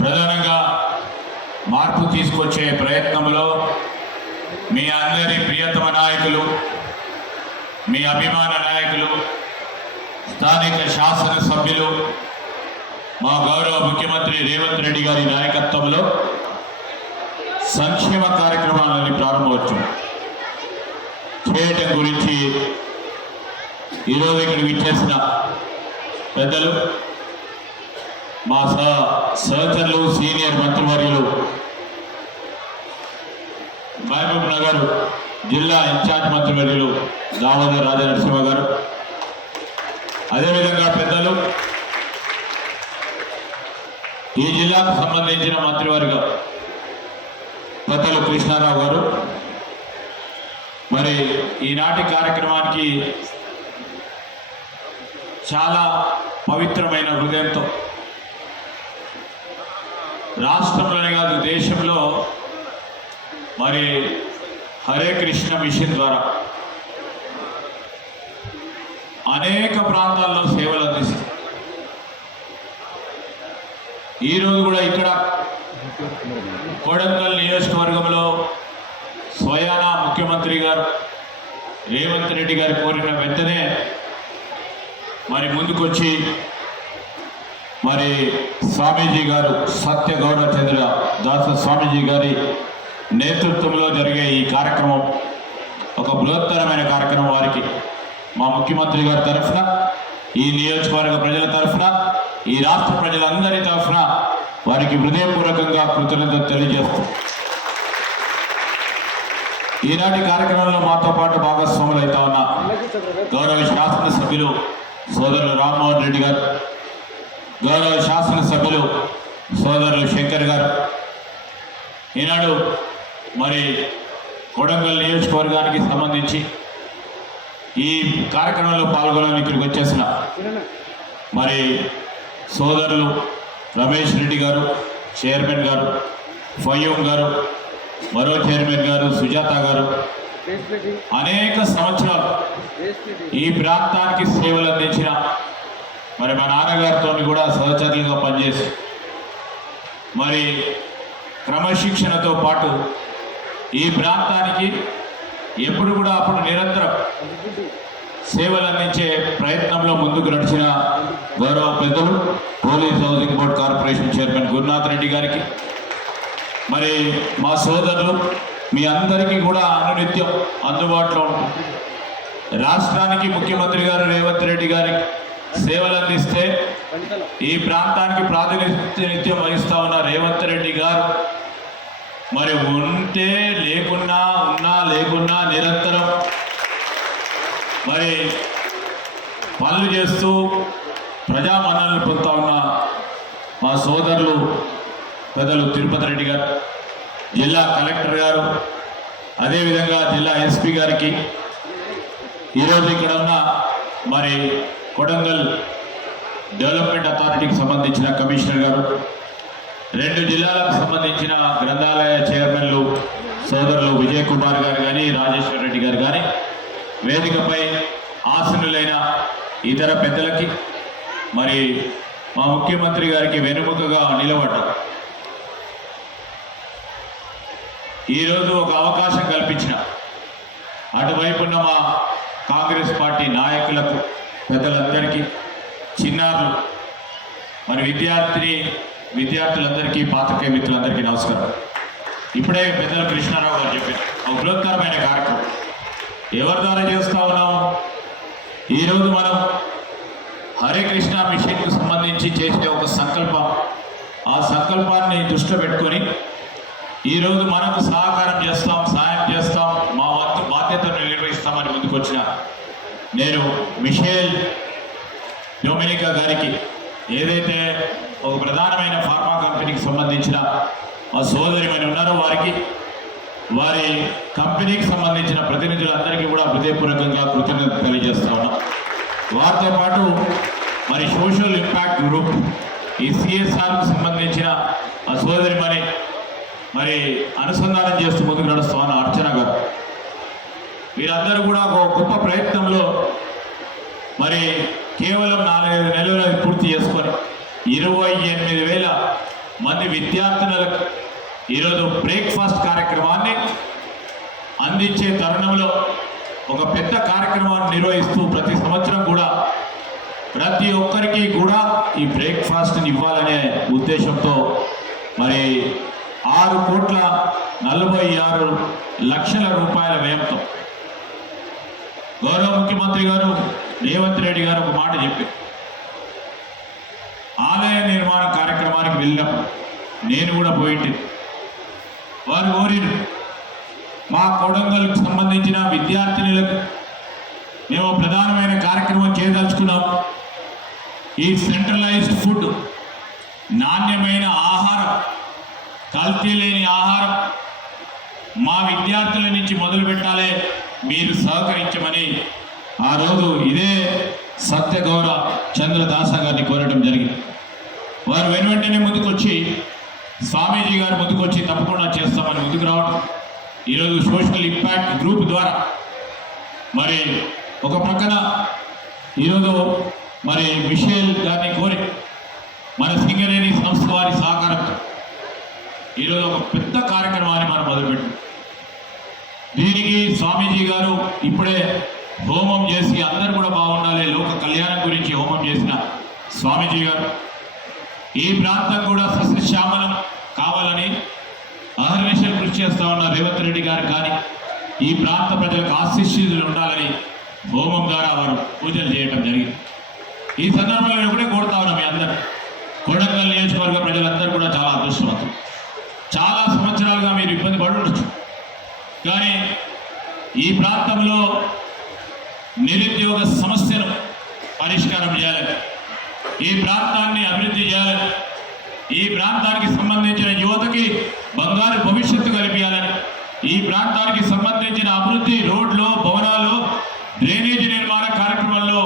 ప్రధానంగా మార్పు తీసుకొచ్చే ప్రయత్నంలో మీ అందరి ప్రియతమ నాయకులు మీ అభిమాన నాయకులు స్థానిక శాసనసభ్యులు మా గౌరవ ముఖ్యమంత్రి రేవంత్ రెడ్డి గారి నాయకత్వంలో సంక్షేమ కార్యక్రమాలని ప్రారంభోత్సవం. చేయటం గురించి ఈరోజు ఇక్కడ ఇచ్చేసిన పెద్దలు మా సహ సహచరులు సీనియర్ మంత్రివర్యులు. మహబూబ్ నగర్ జిల్లా ఇన్ఛార్జ్ మంత్రివర్యులు దామోదర్ రాజనరసింహ గారు. అదేవిధంగా పెద్దలు ఈ జిల్లాకు సంబంధించిన మంత్రివర్గం పెద్దలు కృష్ణారావు గారు. మరి ఈనాటి కార్యక్రమానికి చాలా పవిత్రమైన హృదయంతో రాష్ట్రంలోనే కాదు దేశంలో మరి హరే కృష్ణ మిషన్ ద్వారా అనేక ప్రాంతాల్లో సేవలు అందిస్తుంది. ఈరోజు కూడా ఇక్కడ కొడంగల్ నియోజకవర్గంలో స్వయానా ముఖ్యమంత్రి గారు రేవంత్ రెడ్డి గారు కోరిన వెంటనే మరి ముందుకొచ్చి మరి స్వామీజీ గారు సత్య చంద్ర దాస స్వామీజీ గారి నేతృత్వంలో జరిగే ఈ కార్యక్రమం ఒక బృహత్తరమైన కార్యక్రమం వారికి మా ముఖ్యమంత్రి గారి తరఫున ఈ నియోజకవర్గ ప్రజల తరఫున ఈ రాష్ట్ర ప్రజలందరి తరఫున వారికి హృదయపూర్వకంగా కృతజ్ఞత తెలియజేస్తాం. ఈనాటి కార్యక్రమంలో మాతో పాటు భాగస్వాములు అవుతా ఉన్న గౌరవ శాసనసభ్యులు సోదరులు రామ్మోహన్ రెడ్డి గారు గౌరవ శాసనసభ్యులు సోదరులు శంకర్ గారు. ఈనాడు మరి కొడంగల్ నియోజకవర్గానికి సంబంధించి ఈ కార్యక్రమంలో పాల్గొనడానికి ఇక్కడికి వచ్చేసిన మరి సోదరులు రమేష్ రెడ్డి గారు చైర్మన్ గారు ఫయ్యూమ్ గారు మరో చైర్మన్ గారు సుజాత గారు. అనేక సంవత్సరాలు ఈ ప్రాంతానికి సేవలు అందించిన మరి మా నాన్నగారితో కూడా సహచరులుగా పనిచేసి మరి క్రమశిక్షణతో పాటు ఈ ప్రాంతానికి ఎప్పుడు కూడా అప్పుడు నిరంతరం సేవలు అందించే ప్రయత్నంలో ముందుకు నడిచిన గౌరవ పెద్దలు police housing board corporation chairman Gurunath Reddy గారికి మరి మా సోదరులు మీ అందరికీ కూడా అనునిత్యం అందుబాటులో ఉంటుంది రాష్ట్రానికి ముఖ్యమంత్రి గారు రేవంత్ రెడ్డి గారికి సేవలు అందిస్తే ఈ ప్రాంతానికి ప్రాతినిధ్యం వహిస్తా ఉన్న రేవంత్ రెడ్డి గారు. మరి ఉంటే లేకున్నా ఉన్నా లేకున్నా నిరంతరం మరి పనులు చేస్తూ ప్రజామన్నలను పొందుతా ఉన్న మా సోదరులు పెద్దలు తిరుపతి రెడ్డి గారు జిల్లా కలెక్టర్ గారు అదేవిధంగా జిల్లా ఎస్పీ గారికి. ఈరోజు ఇక్కడ ఉన్న మరి కొడంగల్ డెవలప్మెంట్ అథారిటీకి సంబంధించిన కమిషనర్ గారు రెండు జిల్లాలకు సంబంధించిన గ్రంథాలయ చైర్మన్లు సోదరులు విజయ్ కుమార్ గారు కానీ రాజేశ్వర రెడ్డి గారు కానీ వేదికపై ఆసనులైన ఇతర పెద్దలకి మరి మా ముఖ్యమంత్రి గారికి వెనుముకగా నిలబడ్డారు ఈరోజు ఒక అవకాశం కల్పించిన అటువైపున్న మా కాంగ్రెస్ పార్టీ నాయకులకు పెద్దలందరికీ చిన్నారులు మరి విద్యార్థిని విద్యార్థులందరికీ పాత్రికేయ మిత్రులందరికీ నమస్కారం. ఇప్పుడే పెద్దలు కృష్ణారావు గారు చెప్పారు ఒక బృహత్తరమైన కార్యక్రమం. ఎవరి ద్వారా చేస్తా ఉన్నాం? ఈరోజు మనం హరే కృష్ణ మిషన్కు సంబంధించి చేసే ఒక సంకల్పం. ఆ సంకల్పాన్ని దృష్టిలో పెట్టుకొని ఈరోజు మనకు సహకారం చేస్తాం సాయం చేస్తాం మా వంతు బాధ్యతను నిర్వహిస్తామని ముందుకొచ్చిన నేను మిషేల్ డొమినికా గారికి ఏదైతే ఒక ప్రధానమైన ఫార్మా కంపెనీకి సంబంధించిన మా సోదరిమని ఉన్నారో వారికి వారి కంపెనీకి సంబంధించిన ప్రతినిధులందరికీ కూడా హృదయపూర్వకంగా కృతజ్ఞత తెలియజేస్తా ఉన్నాం. వారితో పాటు మరి సోషల్ ఇంపాక్ట్ గ్రూప్ ఈ సిఎస్ఆర్కు సంబంధించిన మా సోదరిమని మరి అనుసంధానం చేస్తూ ముందుకు నడుస్తా ఉన్న. మీరందరూ కూడా ఒక గొప్ప ప్రయత్నంలో మరి కేవలం నాలుగైదు నెలలు పూర్తి చేసుకొని ఇరవై ఎనిమిది వేల మంది విద్యార్థినులకు ఈరోజు బ్రేక్ఫాస్ట్ కార్యక్రమాన్ని అందించే తరుణంలో ఒక పెద్ద కార్యక్రమాన్ని నిర్వహిస్తూ ప్రతి సంవత్సరం కూడా ప్రతి ఒక్కరికి కూడా ఈ బ్రేక్ఫాస్ట్ని ఇవ్వాలనే ఉద్దేశంతో మరి ఆరు కోట్ల నలభై ఆరు లక్షల రూపాయల వ్యయంతో గౌరవ ముఖ్యమంత్రి గారు రేవంత్ రెడ్డి గారు ఒక మాట చెప్పారు. ఆలయ నిర్మాణ కార్యక్రమానికి వెళ్ళినప్పుడు నేను కూడా పోయింటి. వారు కోరిరు మా కొడంగల్కు సంబంధించిన విద్యార్థినులకు మేము ప్రధానమైన కార్యక్రమం చేయదలుచుకున్నాం. ఈ సెంట్రలైజ్డ్ ఫుడ్ నాణ్యమైన ఆహారం కల్తీ లేని ఆహారం మా విద్యార్థుల నుంచి మొదలు పెట్టాలి మీరు సహకరించమని ఆ రోజు ఇదే సత్యగౌర చంద్రదాస గారిని కోరడం జరిగింది. వారు వెను వెంటనే ముందుకొచ్చి స్వామీజీ గారు ముందుకొచ్చి తప్పకుండా చేస్తామని ముందుకు రావడం. ఈరోజు సోషల్ ఇంపాక్ట్ గ్రూప్ ద్వారా మరి ఒక ప్రక్కన ఈరోజు మరి మిషేల్ గారిని కోరి మన సింగరేణి సంస్థ వారి సహకారంతో ఈరోజు ఒక పెద్ద కార్యక్రమాన్ని మనం మొదలుపెట్టాం. దీనికి స్వామీజీ గారు ఇప్పుడే హోమం చేసి అందరు కూడా బాగుండాలి లోక కళ్యాణం గురించి హోమం చేసిన స్వామీజీ గారు. ఈ ప్రాంతం కూడా సస్యశ్యామలం కావాలని అహర్నిశలు కృషి చేస్తా ఉన్న రేవంత్ రెడ్డి గారు కానీ ఈ ప్రాంత ప్రజలకు ఆశీస్సులు ఉండాలని హోమం ద్వారా వారు పూజలు చేయటం జరిగింది. ఈ సందర్భంలో కూడా కోరుతా ఉన్నాం మీ అందరు కొడంగల్ నియోజకవర్గ ప్రజలందరూ కూడా చాలా అదృష్టం చాలా సంవత్సరాలుగా మీరు ఇబ్బంది పడి ఉండొచ్చు కానీ ఈ ప్రాంతంలో నిరుద్యోగ సమస్యను పరిష్కారం చేయాలని ఈ ప్రాంతాన్ని అభివృద్ధి చేయాలని ఈ ప్రాంతానికి సంబంధించిన యువతకి బంగారు భవిష్యత్తు కల్పించాలని ఈ ప్రాంతానికి సంబంధించిన అభివృద్ధి రోడ్లు భవనాలు డ్రైనేజీ నిర్మాణ కార్యక్రమంలో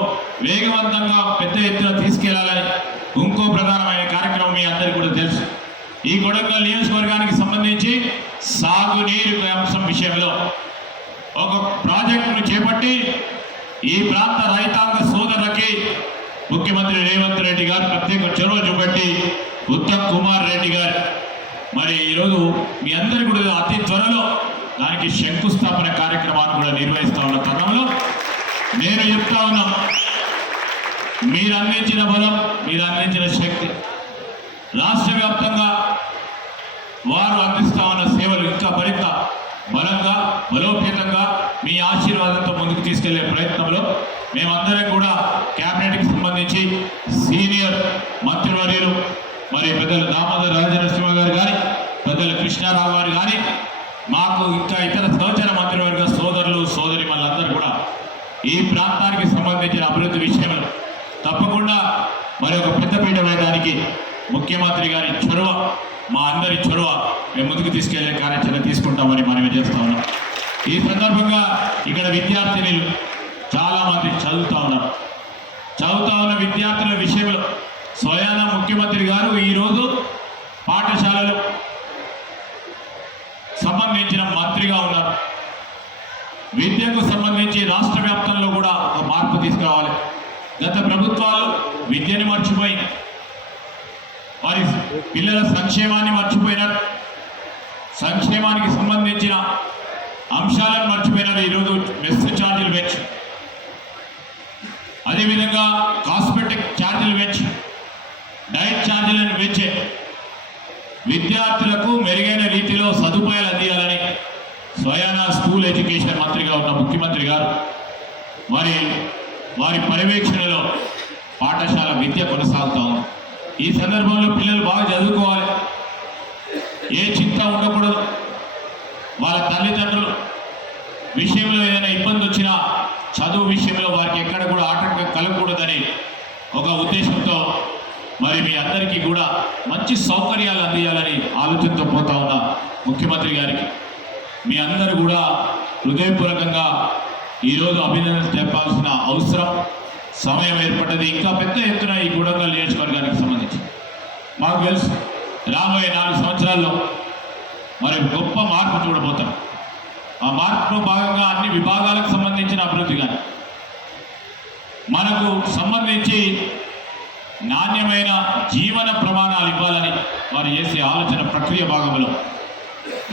వేగవంతంగా పెద్ద ఎత్తున తీసుకెళ్ళాలని ఇంకో ప్రధానమైన కార్యక్రమం మీ అందరికీ కూడా తెలుసు. ఈ కొడంగల్ నియోజకవర్గానికి సంబంధించి సాగునీరు అంశం విషయంలో ఒక ప్రాజెక్టును చేపట్టి ఈ ప్రాంత రైతాంగ సోదరులకి ముఖ్యమంత్రి రేవంత్ రెడ్డి గారు ప్రత్యేక చొరవ చూపెట్టి ఉత్తమ్ కుమార్ రెడ్డి గారు. మరి ఈరోజు మీ అందరి కూడా అతి త్వరలో దానికి శంకుస్థాపన కార్యక్రమాన్ని కూడా నిర్వహిస్తా ఉన్న తరుణంలో నేను చెప్తా ఉన్నా మీరు అందించిన బలం మీరు అందించిన శక్తి రాష్ట్ర వ్యాప్తంగా వారు అందిస్తా ఉన్న సేవలు ఇంకా మరింత బలంగా బలోపేతంగా మీ ఆశీర్వాదంతో ముందుకు తీసుకెళ్ళే ప్రయత్నంలో మేమందరం కూడా క్యాబినెట్కి సంబంధించి సీనియర్ మంత్రివర్యులు మరి పెద్దలు దామోదర్ రాజనరసింహ గారు కానీ పెద్దలు కృష్ణారావు గారు కానీ మాకు ఇంకా ఇతర సహచర మంత్రివర్గ సోదరులు సోదరి వాళ్ళందరూ కూడా ఈ ప్రాంతానికి సంబంధించిన అభివృద్ధి విషయంలో తప్పకుండా మరి ఒక పెద్దపీట వేయడానికి ముఖ్యమంత్రి గారి చొరవ మా అందరి చొరవ మేము ముందుకు తీసుకెళ్ళే కార్యాచరణ తీసుకుంటామని మనవి చేస్తా ఉన్నాం. ఈ సందర్భంగా ఇక్కడ విద్యార్థినులు చాలా మంది చదువుతా ఉన్నారు. చదువుతా ఉన్న విద్యార్థుల విషయంలో స్వయాన ముఖ్యమంత్రి గారు ఈరోజు పాఠశాలలు సంబంధించిన మంత్రిగా ఉన్నారు. విద్యకు సంబంధించి రాష్ట్ర వ్యాప్తంలో కూడా ఒక మార్పు తీసుకురావాలి. గత ప్రభుత్వాలు విద్యను మర్చిపోయి వారి పిల్లల సంక్షేమాన్ని మర్చిపోయినారు సంక్షేమానికి సంబంధించిన అంశాలను మర్చిపోయినారు ఈరోజు మెస్ ఛార్జీలు పెంచి అదేవిధంగా కాస్మెటిక్ ఛార్జీలు పెంచి డైట్ ఛార్జీలను పెంచే విద్యార్థులకు మెరుగైన రీతిలో సదుపాయాలు అందియాలని స్వయానా స్కూల్ ఎడ్యుకేషన్ మంత్రిగా ఉన్న ముఖ్యమంత్రి గారు మరి వారి పర్యవేక్షణలో పాఠశాల విద్య కొనసాగుతా ఉంది. ఈ సందర్భంలో పిల్లలు బాగా చదువుకోవాలి. ఏ చింత ఉండకూడదు. వాళ్ళ తల్లిదండ్రులు విషయంలో ఏదైనా ఇబ్బంది వచ్చినా చదువు విషయంలో వారికి ఎక్కడ కూడా ఆటంకం కలగకూడదని ఒక ఉద్దేశంతో మరి మీ అందరికీ కూడా మంచి సౌకర్యాలు అందియాలని ఆలోచనతో పోతా ఉన్నా ముఖ్యమంత్రి గారికి. మీ అందరూ కూడా హృదయపూర్వకంగా ఈరోజు అభినందన తెప్పాల్సిన అవసరం. సమయం ఏర్పడ్డది. ఇంకా పెద్ద ఎత్తున ఈ గూడంగల్ నియోజకవర్గానికి సంబంధించి. మాకు తెలుసు రాబోయే నాలుగు సంవత్సరాల్లో మరి గొప్ప మార్పు చూడబోతాం. ఆ మార్పులో భాగంగా అన్ని విభాగాలకు సంబంధించిన అభివృద్ధి కానీ మనకు సంబంధించి నాణ్యమైన జీవన ప్రమాణాలు ఇవ్వాలని వారు వారు చేసే ఆలోచన ప్రక్రియ భాగంలో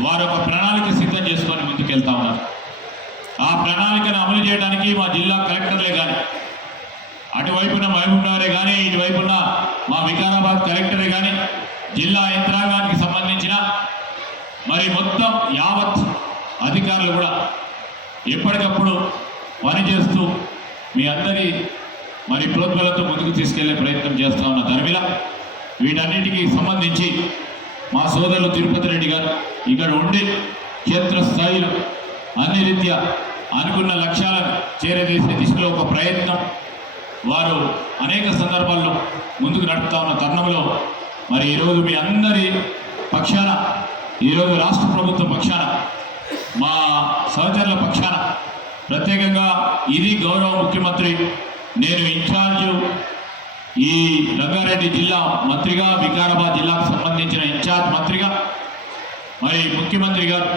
వారు ఒక ప్రణాళిక సిద్ధం చేసుకొని ముందుకెళ్తా ఉన్నారు. ఆ ప్రణాళికను అమలు చేయడానికి మా జిల్లా కలెక్టర్లే కానీ అటువైపున మహబూబ్నగరే కానీ ఇటువైపున మా వికారాబాద్ కలెక్టరే కానీ జిల్లా యంత్రాంగానికి సంబంధించిన మరి మొత్తం యావత్ అధికారులు కూడా ఎప్పటికప్పుడు పనిచేస్తూ మీ అందరి మరి ప్రోద్బలతో ముందుకు తీసుకెళ్ళే ప్రయత్నం చేస్తా ఉన్న ధర్మిల వీటన్నిటికీ సంబంధించి మా సోదరులు తిరుపతి రెడ్డి గారు ఇక్కడ ఉండి క్షేత్రస్థాయిలో అన్ని రీత్యా అనుకున్న లక్ష్యాలను చేరదీసే దిశలో ఒక ప్రయత్నం వారు అనేక సందర్భాల్లో ముందుకు నడుపుతా ఉన్న తరుణంలో మరి ఈరోజు మీ అందరి పక్షాన ఈరోజు రాష్ట్ర ప్రభుత్వం పక్షాన మా సహచరుల పక్షాన ప్రత్యేకంగా ఇది గౌరవ ముఖ్యమంత్రి నేను ఇన్ఛార్జ్ ఈ రంగారెడ్డి జిల్లా మంత్రిగా వికారాబాద్ జిల్లాకు సంబంధించిన ఇన్ఛార్జ్ మంత్రిగా మరి ముఖ్యమంత్రి గారు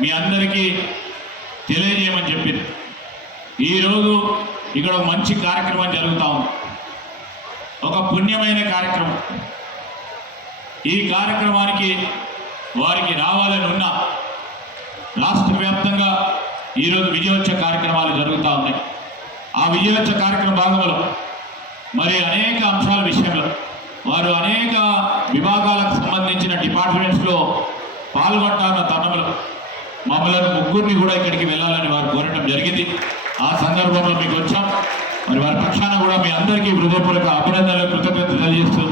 మీ అందరికీ తెలియజేయమని చెప్పింది. ఈరోజు ఇక్కడ మంచి కార్యక్రమం జరుగుతూ ఉంది. ఒక పుణ్యమైన కార్యక్రమం. ఈ కార్యక్రమానికి వారికి రావాలని ఉన్న రాష్ట్ర వ్యాప్తంగా ఈరోజు విజయోత్సవ కార్యక్రమాలు జరుగుతూ ఉన్నాయి. ఆ విజయోత్సవ కార్యక్రమ భాగంలో మరి అనేక అంశాల విషయంలో వారు అనేక విభాగాలకు సంబంధించిన డిపార్ట్మెంట్స్లో పాల్గొంటాన్న తరుణంలో మమ్మల్ని ముగ్గురిని కూడా ఇక్కడికి వెళ్ళాలని వారు కోరడం జరిగింది. ఆ సందర్భంలో మీకు వచ్చాం. మరి వారి పక్షాన కూడా మీ అందరికీ హృదయపూర్వక అభినందనలు కృతజ్ఞతలు తెలియజేస్తూ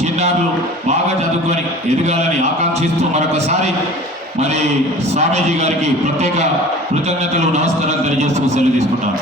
చిన్నారులు బాగా చదువుకొని ఎదగాలని ఆకాంక్షిస్తూ మరొకసారి మరి స్వామీజీ గారికి ప్రత్యేక కృతజ్ఞతలు నమస్కారాలు తెలియజేస్తూ సెలవు తీసుకుంటాను.